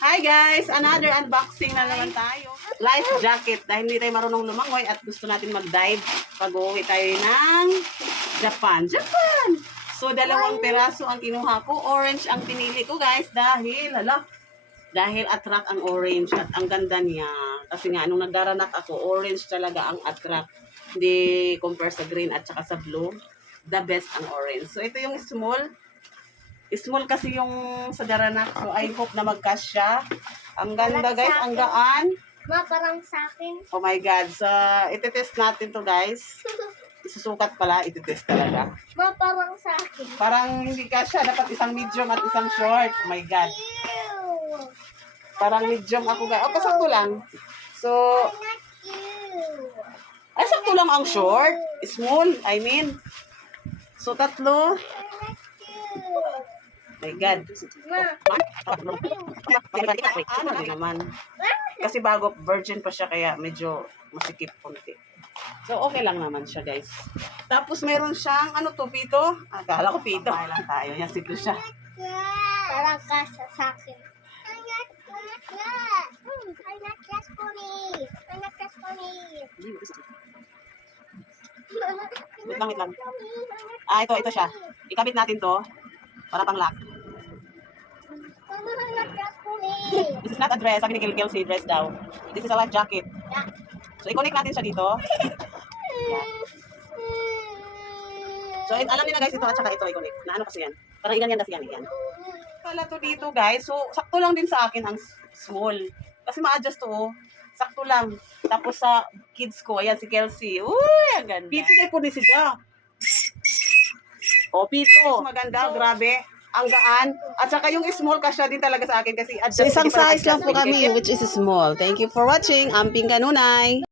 Hi guys! Another unboxing na naman tayo. Life jacket dahil hindi tayo marunong lumangoy at gusto natin mag-dive pag uuwi tayo ng Japan. So, 2 peraso ang kinuha ko. Orange ang pinili ko guys dahil attract ang orange at ang ganda niya. Kasi nga, nung nagdaranak ako, orange talaga ang attract. Hindi compare sa green at saka sa blue. The best ang orange. So, ito yung small. Small kasi yung sa daranak. So, I hope na magkasya. Ang ganda guys, ang gaan. Ma, parang sa akin. Oh my God. So, iti-test natin to guys. Isusukat pala, iti-test talaga. Ma, parang sa akin. Parang hindi kasya. Dapat isang medium at isang short. Oh my God. Ew. Parang medium ako guys. O, pasakto lang. So, Not you. ay, sakto lang ang short. Small, I mean. So, 3. Not you. My God. Ma, Ano naman. Kasi bago, virgin pa siya, kaya medyo masikip konti. So, okay lang naman siya, guys. Tapos, meron siyang, ano to, pito? Akala ko pito. Ay lang tayo. Yan, siklo siya. parang ka sa akin. I'm not just for me. I'm not just for me. Wait lang. Ah, ito siya. Ikabit natin to. Para pang lock. Mama, I'm not just for me. This is not a dress. Sabi ni Kelsey, dress daw. This is a life jacket. Yeah. So, i-connect natin siya dito. So, alam niyo na guys, ito at saka ito i-connect. Na ano kasi yan? Parang ganyan kasi yan. Pala to dito guys. So, sakto lang din sa akin ang small. Kasi ma-adjust to. Oh. Sakto lang. Tapos sa kids ko, ayan si Kelsey. Uy, ang ganda. Pito din po ni siya. O, pito. Maganda, grabe. Ang gaan. At saka yung small kasya din talaga sa akin kasi adjust. So, isang size lang po kami, which is small. Thank you for watching. Amping Kanunay.